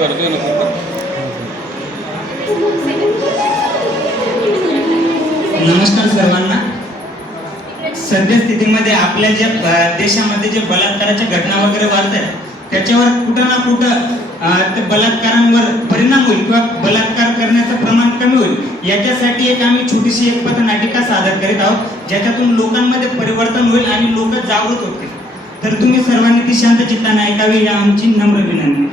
करतोय ना नमस्कार सर्वांना. सद्यस्थितीमध्ये आपल्या ज्या देशामध्ये जे बलात्काराच्या घटना वगैरे वाढत आहेत त्याच्यावर कुठं ना कुठं ते बलात्कारांवर परिणाम होईल किंवा बलात्कार करण्याचं प्रमाण कमी होईल याच्यासाठी एक आम्ही छोटीशी एक पथनाटिका सादर करीत आहोत ज्याच्यातून लोकांमध्ये परिवर्तन होईल आणि लोक जागृत होतील. तर तुम्ही सर्वांनी ती शांत चित्ताने ऐकावी या आमची नम्र विनंती.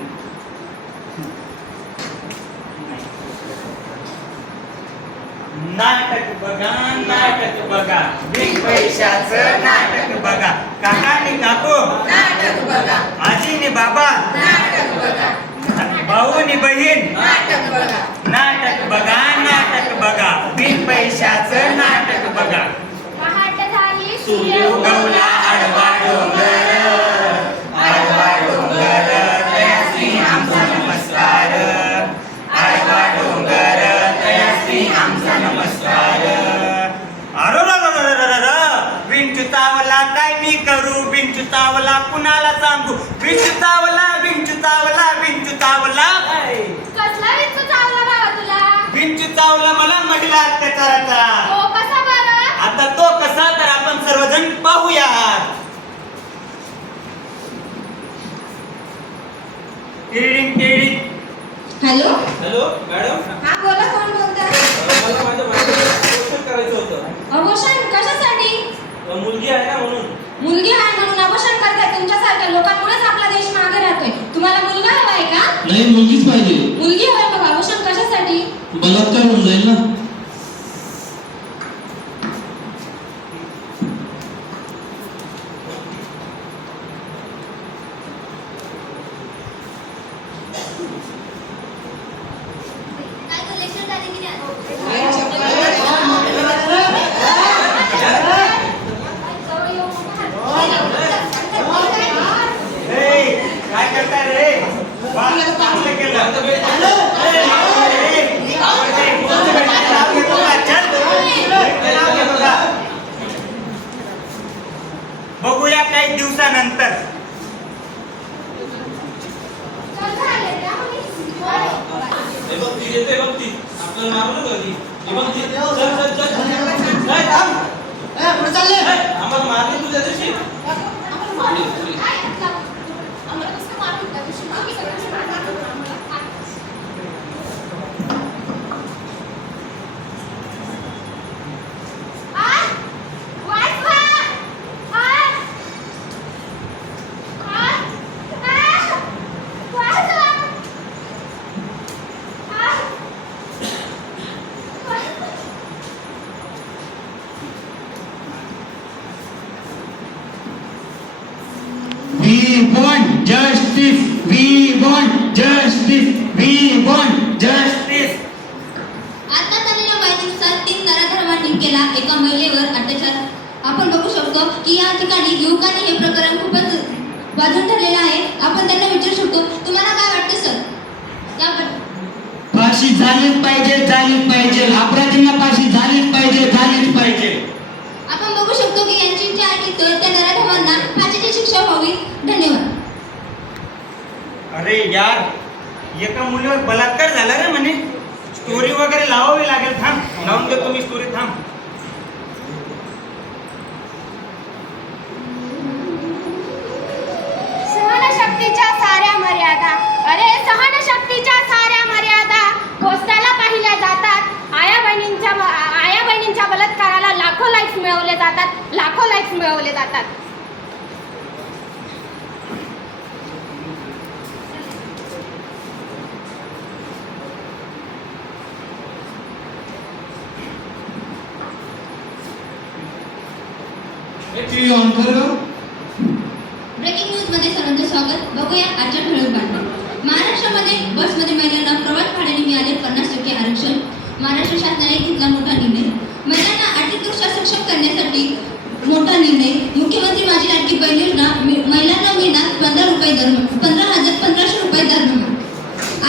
नाटक बघा नाटक बघा. बिन पैशाचं नाटक बघा. काकाने काकू नाटक बघा. आजीने बाबा नाटक बघा. भाऊनी बहीण. नाटक बघा. नाटक बघा नाटक बघा. बिन पैशाचं नाटक बघा. पहाट झाली सूर्य उगवला आडवा डोंगर. कसला विंचू चावला बाबा तुला? विंचुतावला मला महिला अत्याचाराचा हो कसा बरं? आता तो कसा तर आपण सर्वजण टिरिंग टिरिंग. हॅलो? Hello madam? हा बोला कोण बोलताय? मला माझ्या बायकोचं अबॉर्शन करायचं होतं. कशासाठी? मुलगी आहे ना म्हणून. मुलगी आहे अभूषण करताय तुमच्यासारख्या लोकांमुळेच आपला देश मागे राहतोय. तुम्हाला मुलगा हवा आहे का? नाही मुलगीच पाहिजे. मुलगी हवी मग अभूषण कशासाठी? बलात्कार होऊन जाईल ना. काय तू लेक्चर झाली की नाही जवळ येऊ ए, काय करताय रे वा, चांगलं केलं. ए, ए, ए, आवडते. कोणतं भेटलं? नाव घेतो का? चल. ते नाव घेतो का? बघूया काही दिवसानंतर हे बघ ती येते बघ ती आपल्याला मारू नका ती हे बघ ती चल चल चल नाही थांब नाही, आम्हाला मारली तुझ्या दिवशी We want justice. We want justice. We want justice. आता झालेल्या माहितीनुसार तीन नराधमांनी केला एका महिलेवर अत्याचार आपण बघू शकतो की या ठिकाणी युवकांनी हे प्रकरण खूपच वाजून ठरलेलं आहे आपण त्यांना विचारू शकतो तुम्हाला काय वाटतं सर त्याबद्दल फाशी झालीच पाहिजे झालीच पाहिजे. अपराधींना फाशी झालीच पाहिजे झालीच पाहिजे. आपण बघू शकतो की यांची जी आहे तर त्या नराधमांना फाशीची शिक्षा व्हावी. धन्यवाद. अरे यार एका मुलीवर बलात्कार झाला रे म्हणे. स्टोरी वगैरे लावावी लागेल थांब. लावून देतो मी स्टोरी थांब. सहनशक्तीच्या साऱ्या मर्यादा. अरे सहनशक्तीच्या साऱ्या मर्यादा कोसल्याला पाहिल्या जातात आया बहिणींच्या आया बहिणींच्या बलात्काराला लाखो लाईक्स मिळवले जातात लाखो लाईक्स मिळवले जातात टीव्ही ऑन कर गं. ब्रेकिंग न्यूजमध्ये सर्वांचं स्वागत बघूया आजच्या ठळक बातम्या महाराष्ट्रामध्ये बसमध्ये महिलांना प्रवास भाड्याने मिळाले पन्नास टक्के आरक्षण महाराष्ट्र शासनाने घेतला मोठा निर्णय महिलांना आर्थिकदृष्ट्या सक्षम करण्यासाठी मोठा निर्णय मुख्यमंत्री माझी लाडकी बहीण योजना मि- महिलांना मिळणार पंधरा रुपये दर पंधरा हजार पंधराशे रुपये दरमहा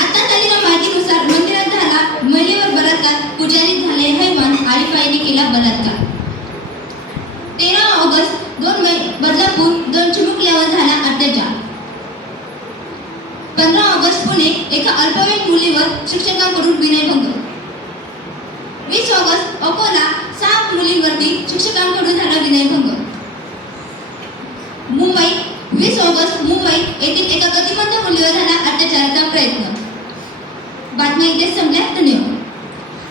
आता झालेल्या माहितीनुसार मंदिरात झाला महिलेवर बलात्कार पुजारी झाले हैवान आळीपाईने केला बलात्कार. तेरा ऑगस्ट दोन मै बदलापूर दोन चिमुकल्यावर झाला अत्याचार. पंधरा ऑगस्ट पुणे एका अल्पवयीन मुलीवर शिक्षकांकडून विनयभंग वीस ऑगस्ट अकोला सहा मुलींवरती शिक्षकांकडून झाला विनयभंग मुंबई वीस ऑगस्ट मुंबई येथील एका गतिमंद मुलीवर झाला अत्याचाराचा प्रयत्न बातम्या इथे संपल्या धन्यवाद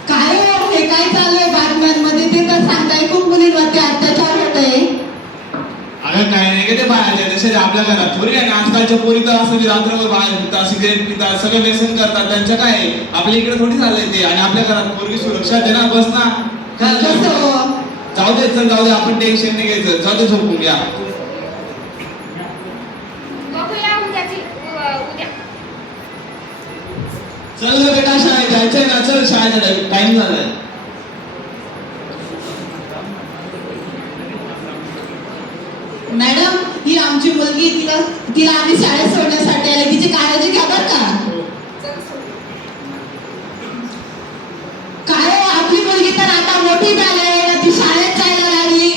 काय हो हे काय चाललंय बातम्यांमध्ये ते तर सांगताय खूप मुलींवरती अत्याचार होत आहे अगं काय नाही का ते बाहेर देशाच्या आपल्या घरात थोडी आणि आजकालच्या पोरी तर असं रात्रभर बाहेर पितात सिगरेट पितात सगळं व्यसन करतात त्यांच्या काय आहे? आपल्या इकडे थोडी चाललंय ते आणि आपल्या घरात पोरगी सुरक्षा दे ना बस ना? हो? जाऊ दे चल जाऊ दे आपण टेन्शन नाही घ्यायचं जाऊ दे झोपून घ्या चल बेटा शाळेत जायचंय ना चल शाळेत टाइम झालाय मॅडम ही आमची मुलगी तिला तिला आम्ही शाळेत सोडण्यासाठी आले. तिची काळजी घ्या बरं का. काय हो, आपली मुलगी तर आता मोठी झाली ती शाळेत जायला लागली.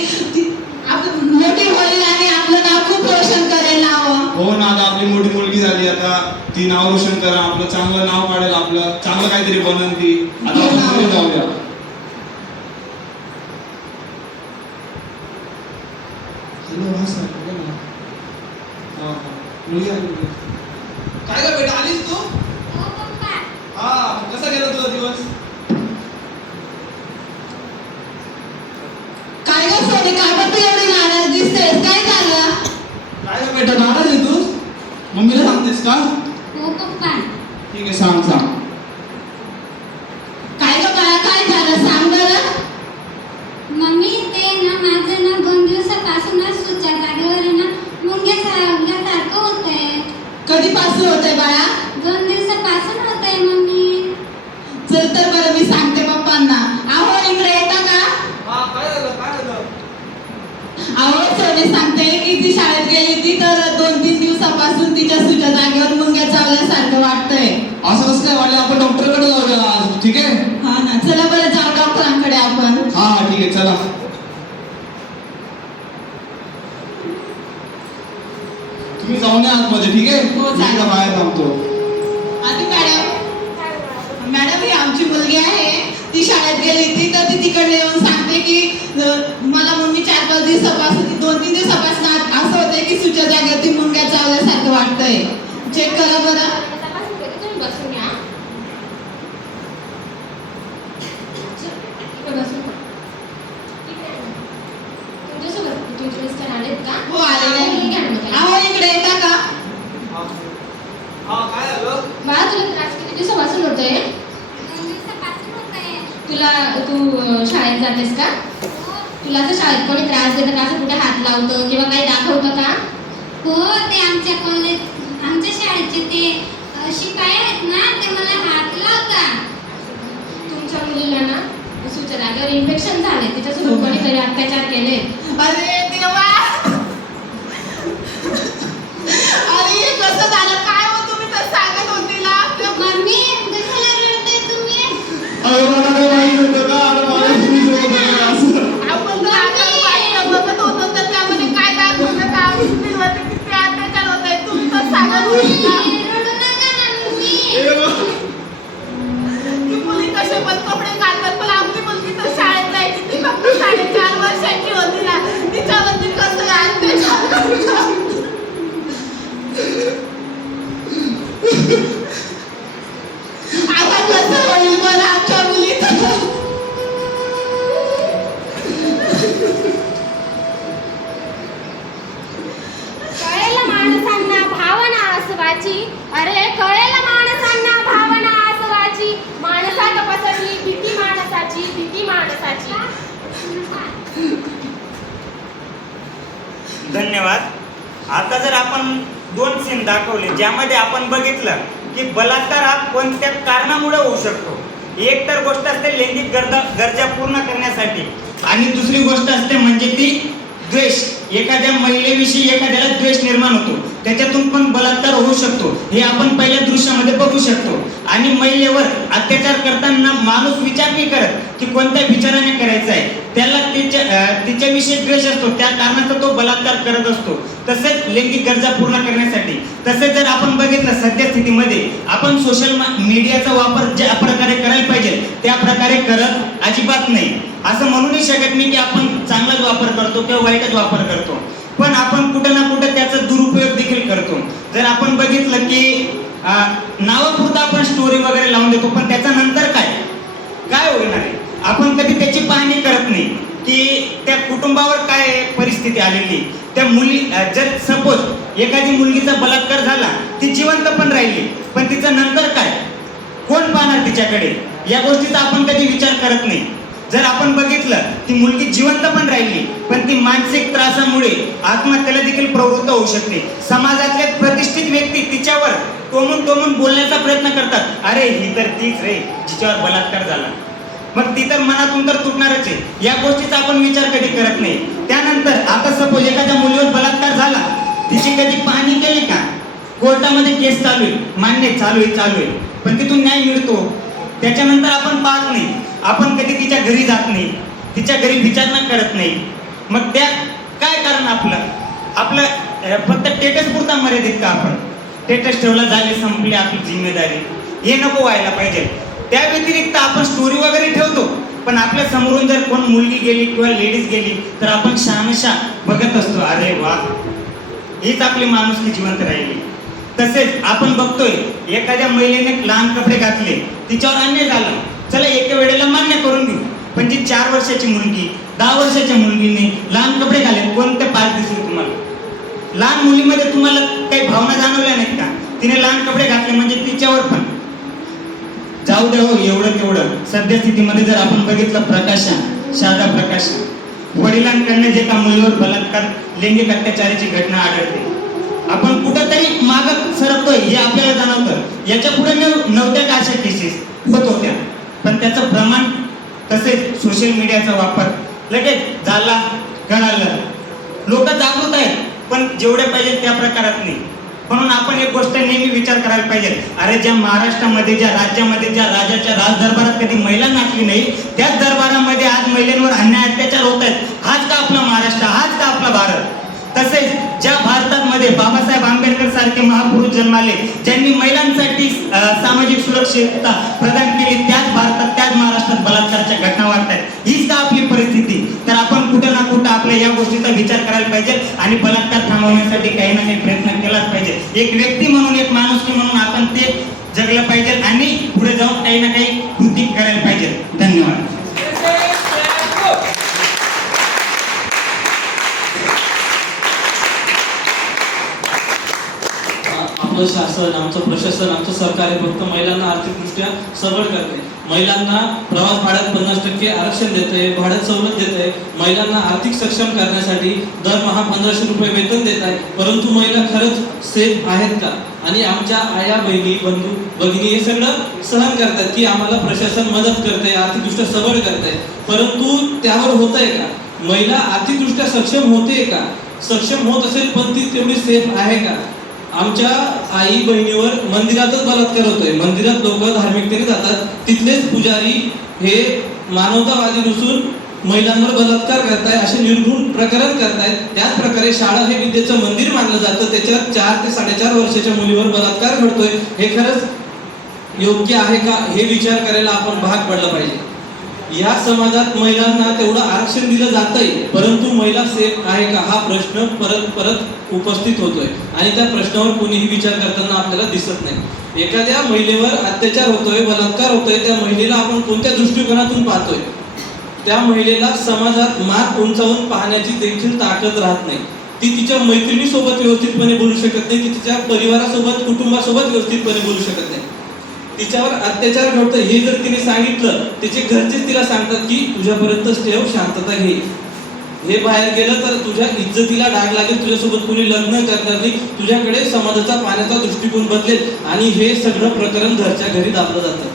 मोठी होईल आणि आपलं नाव खूप रोशन करेल नाव हो. ना आता आपली मोठी मुलगी झाली आता ती नाव रोशन करा. आपलं चांगलं नाव काढेल आपलं. चांगलं काहीतरी बनन ती. आता घरी जाऊया हॅलो हा सर बोला ना हा, हा. मुलगी आली मुलगी. काय ग बेटा आलीस तू? हा कसा गेला तुझा दिवस? काय ग सोनी काय पण तू एवढी नाराज दिसतेस? काय झालं? काय बेटा नाराज आहे तू? मम्मीला सांगतेस का? हो पप्पा. ठीक आहे सांग सांग. चल तर बरं मी सांगते पप्पांना. अहो इकडे येता का? हा अहो सोनी सांगते की ती शाळेत गेली ती तर दोन तीन दिवसापासून तिच्या सुच्या जागेवर मुंग्या चावल्यासारखं वाटतंय. असं कसं काय वाटलं? आपण डॉक्टरकडे जाऊया आज ठीक आहे? हा ना चला बरं जाऊ डॉक्टरांकडे आपण. हा हा ठीक आहे चला. तुम्ही जाऊन या आतमध्ये ठीक आहे? हो, मी चालेल. इकडं बाहेर थांबतो. आधी मॅडम मॅडम ही आमची मुलगी आहे. ती शाळेत गेली ती तर ती तिकडे येऊन सांगते की मला मम्मी चार पाच दिवसापासून दोन तीन दिवसापासून तपासणार असं होतंय की सुच्या जागेवरती मुंग्या चावल्यासारखं वाटतंय. चेक करा बरं तपासून घेते, तुम्ही बसून या इकडे बसून खा. इकडे या. तुमच्यासोबत तुमचे मिस्टर आलेत का हो आलेले हे घ्या ना आहे. मग. अहो इकडे येता का हा काय झालं बाळा तुला त्रास किती दिवसापासून होतोय दोन दिवसापासून होतंय तुला तू शाळेत जातेस का? तुला असं शाळेत कोणी त्रास देतं का असं कुठे हात लावतं किंवा काही दाखवतं का? हो ते आमच्या कॉलेज आमच्या शाळेचे ते शिपाई आहेत ना ते मला हात लावतात. तुमच्या मुलीला ना सुच्या जागेवर इन्फेक्शन झाले त्याच्यासोबत कोणीतरी अत्याचार केले? अरे देवा! अरे कसं झालं गोष्ट असते लैंगिक गरजा गरजा पूर्ण करण्यासाठी. आणि दुसरी गोष्ट असते म्हणजे ती द्वेष. एखाद्या महिलेविषयी एखाद्याला द्वेष निर्माण होतो. त्याच्यातून पण बलात्कार होऊ शकतो. हे आपण पहिल्या दृश्यामध्ये बघू शकतो. आणि महिलेवर अत्याचार करताना माणूस विचार नाही करत की कोणत्या विचाराने करायचा आहे. त्याला तिच्या तिच्याविषयी द्वेष असतो. त्या कारणाचा तो बलात्कार करत असतो. तसेच लैंगिक गरजा पूर्ण करण्यासाठी. तसेच जर आपण बघितलं सध्या स्थितीमध्ये आपण सोशल मीडियाचा वापर ज्या प्रकारे करायला पाहिजे त्या प्रकारे करत अजिबात नाही. असं म्हणूनही शकत नाही की आपण चांगलाच वापर करतो किंवा वाईटच वापर करतो. पण आपण कुठं ना कुठं त्याचा दुरुपयोग देखील करतो. जर आपण बघितलं की नावापुरता आपण स्टोरी वगैरे लावून देतो पण त्याच्या नंतर काय? काय होणार आहे? आपण कधी त्याची पाहणी करत नाही की त्या कुटुंबावर काय परिस्थिती आलेली. त्या मुली जर सपोज एखादी मुलगीचा बलात्कार झाला ती जिवंत पण राहिली पण तिचं नंतर काय? कोण पाहणार तिच्याकडे? या गोष्टीचा आपण कधी विचार करत नाही. जर आपण बघितलं ती मुलगी जिवंत पण राहिली पण ती मानसिक त्रासामुळे आत्महत्येला देखील प्रवृत्त होऊ शकते. समाजातले प्रतिष्ठित व्यक्ती तिच्यावर टोमून तोमून बोलण्याचा प्रयत्न करतात. अरे ही तर तीच रे जिच्यावर बलात्कार झाला. मग ती तर मनातून तर तुटणारच आहे. या गोष्टीचा आपण विचार कधी करत नाही. त्यानंतर आता सपोज एखाद्या मुलीवर बलात्कार झाला तिची कधी पाहणी केली का? कोर्टामध्ये केस चालू आहे. मान्य चालू आहे चालू आहे. पण तिथून न्याय मिळतो. त्याच्यानंतर आपण पाहत नाही. आपण कधी तिच्या घरी जात नाही. तिच्या घरी विचारणा करत नाही. मग त्या काय कारण आपलं? आपलं फक्त टेटस पुरता मर्यादित का आपण? टेटस ठेवला झाले संपली आपली जिम्मेदारी. हे नको व्हायला पाहिजे. त्या व्यतिरिक्त आपण स्टोरी वगैरे ठेवतो. पण आपल्या समोरून जर कोण मुलगी गेली किंवा लेडीज गेली तर आपण शहानशा बघत असतो. अरे वा. हीच आपली माणुसकी जिवंत राहिली. तसेच आपण बघतोय एखाद्या महिलेने लहान कपडे घातले तिच्यावर अन्याय झाला. चला एका वेळेला मान्य करून घेऊ. पण जी चार वर्षाची मुलगी दहा वर्षाच्या मुलगीने लहान कपडे घाले कोणते पाच दिसले तुम्हाला? लहान मुलीमध्ये तुम्हाला काही भावना जाणवल्या नाहीत का? तिने लहान कपडे घातले म्हणजे तिच्यावर पण. जाऊ द्या हो एवढं तेवढं सध्या स्थितीमध्ये जर आपण बघितलं प्रकाशन शारदा प्रकाशन वडिलांकडनं जे का मुलीवर बलात्कार लैंगिक अत्याचाराची घटना आढळते. आपण कुठंतरी मागं सरकतोय हे आपल्याला जाणवतं. याच्यापुढे नव्हत्या का अशा केसेस होत होत्या. पण त्याचं प्रमाण तसेच सोशल मीडियाचा वापर लगेच झाला कळालं लोक जागृत आहेत पण जेवढे पाहिजे त्या प्रकारात नाही. म्हणून आपण एक गोष्ट नेहमी विचार करायला पाहिजे. अरे ज्या महाराष्ट्रामध्ये ज्या राज्यामध्ये ज्या राजाच्या राजदरबारात कधी महिला नाचली नाही त्याच दरबारामध्ये आज महिलांवर अन्याय अत्याचार होत आहेत. हाच का आपला महाराष्ट्र? हाच का आपला भारत? तसेच ज्या भारतामध्ये बाबासाहेब आंबेडकर सारखे महापुरुष जन्माले ज्यांनी महिलांसाठी सामाजिक सुरक्षितता प्रदान केली त्याच भारतात त्याच महाराष्ट्रात बलात्काराच्या घटना वाढतात हीच का आपली परिस्थिती? तर आपण कुठं ना कुठं आपल्या या गोष्टीचा विचार करायला पाहिजे आणि बलात्कार थांबवण्यासाठी काही ना काही प्रयत्न एक व्यक्ती म्हणून एक माणूस म्हणून आपण ते जगलं पाहिजे आणि पुढे जाऊन काही ना काही कृती करायला पाहिजे धन्यवाद आपलं शासन आमचं प्रशासन आमचं सरकार हे फक्त महिलांना आर्थिकदृष्ट्या सबळ करते. महिलांना प्रवास भाड्यात पन्नास टक्के आरक्षण देते भाड्यात सवलत देते. महिलांना आर्थिक सक्षम करण्यासाठी दरमहा पंधराशे रुपये वेतन देत आहे परंतु महिला खरंच सेफ आहेत का? आणि आमच्या आया बहिणी बंधू भगिनी हे सगळं सहन करतात की आम्हाला प्रशासन मदत करते आर्थिकदृष्ट्या सबळ करते. परंतु त्यावर होत आहे का? महिला आर्थिकदृष्ट्या सक्षम होते का? सक्षम होत असेल पण ती तेवढी सेफ आहे का? आमच्या आई बहिणीवर मंदिरातच बलात्कार होतोय. मंदिरात लोक धार्मिकतेने जातात. तिथलेच पुजारी हे मानवतावादी नसून महिलांवर बलात्कार करताय असे निर्घुण प्रकरण करतायत. त्याच प्रकारे शाळा हे विद्येचं मंदिर मानलं जातं. त्याच्यात चार ते साडेचार वर्षाच्या मुलीवर बलात्कार घडतोय. हे खरंच योग्य आहे का? हे विचार करायला आपण भाग पडलं पाहिजे. या समाजात महिलांना तेवढं आरक्षण दिलं जातंय परंतु महिला सेफ आहे का? हा प्रश्न परत परत उपस्थित होतोय. आणि त्या प्रश्नावर कोणीही विचार करताना आपल्याला दिसत नाही. एखाद्या महिलेवर अत्याचार होतोय बलात्कार होतोय त्या महिलेला आपण कोणत्या दृष्टिकोनातून पाहतोय? त्या महिलेला समाजात मान उंचावून पाहण्याची देखील ताकद राहत नाही. ती तिच्या मैत्रिणीसोबत व्यवस्थितपणे बोलू शकत नाही ती तिच्या परिवारासोबत कुटुंबासोबत व्यवस्थितपणे बोलू शकत नाही. तिच्यावर अत्याचार घडतो हे जर तिने सांगितलं तिचे घरचेच तिला सांगतात की तुझ्यापर्यंत ठेव शांतता घे. हे बाहेर गेलं तर तुझ्या इज्जतीला डाग लागेल तुझ्यासोबत कोणी लग्न करणार नाही तुझ्याकडे समाजाचा पाण्याचा दृष्टिकोन बदलेल आणि हे सगळं प्रकरण घरच्या घरी दाबलं जातं.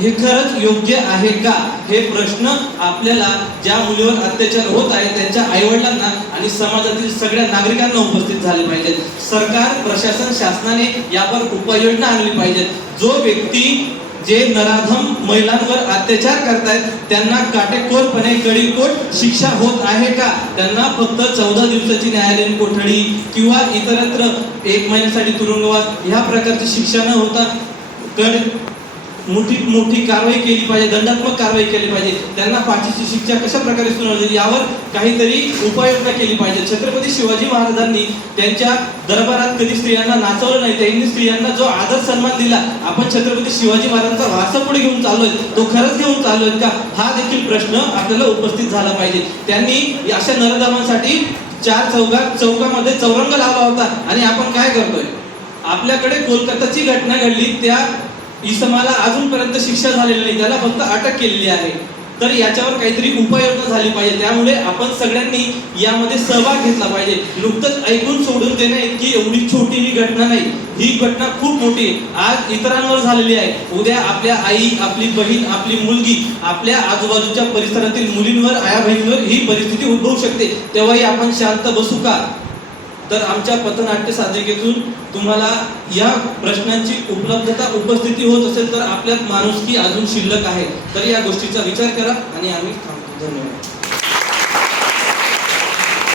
हे खरंच योग्य आहे का? हे प्रश्न आपल्याला ज्या मुलीवर अत्याचार होत आहे त्यांच्या आईवडिलांना आणि समाजातील सगळ्या नागरिकांना उपस्थित झाले पाहिजेत. सरकार प्रशासन शासनाने यावर उपाययोजना आणली पाहिजेत. जो व्यक्ती जे नराधम महिलांवर अत्याचार करतायत त्यांना काटेकोरपणे कडीकोट शिक्षा होत आहे का? त्यांना फक्त चौदा दिवसाची न्यायालयीन कोठडी किंवा इतरत्र एक महिन्यासाठी तुरुंगवास ह्या प्रकारची शिक्षा न होता कड मोठी मोठी कारवाई केली पाहिजे दंडात्मक कारवाई केली पाहिजे. त्यांना फाशीची शिक्षा कशा प्रकारे सुनावली यावर काहीतरी उपाययोजना केली पाहिजे. छत्रपती शिवाजी महाराजांनी त्यांच्या दरबारात कधी स्त्रियांना नाचवलं नाही त्यांनी स्त्रियांना जो आदर सन्मान दिला आपण छत्रपती शिवाजी महाराजांचा वारसा पुढे घेऊन चाललोय तो खरंच घेऊन चाललोय का? हा देखील प्रश्न आपल्याला उपस्थित झाला पाहिजे. त्यांनी अशा नरधमांसाठी चार चौकात चौकामध्ये चौरंग लावला होता. आणि आपण काय करतोय? आपल्याकडे कोलकाताची घटना घडली त्या इसमाला अजूनपर्यंत शिक्षा झालेली नाही त्याला फक्त अटक केलेली आहे. तर याच्यावर काहीतरी उपाययोजना झाली पाहिजे. त्यामुळे आपण सगळ्यांनी यामध्ये सहभाग घेतला पाहिजे. नुकतंच ऐकून सोडून देणे इतकी एवढी छोटी ही घटना नाही. ही घटना खूप मोठी आहे. आज इतरांवर झालेली आहे. उद्या आपल्या आई आपली बहीण आपली मुलगी आपल्या आजूबाजूच्या परिसरातील मुलींवर आया बहिणीवर ही परिस्थिती उद्भवू शकते. तेव्हाही आपण शांत बसू का? तर आमच्या पथनाट्य साधिकेतून तुम्हाला या प्रश्नांची उपलब्धता उपस्थिती होत असेल तर आपल्यात माणुसकी अजून शिल्लक आहे. तर या गोष्टीचा विचार करा आणि आम्ही थांबतो. धन्यवाद.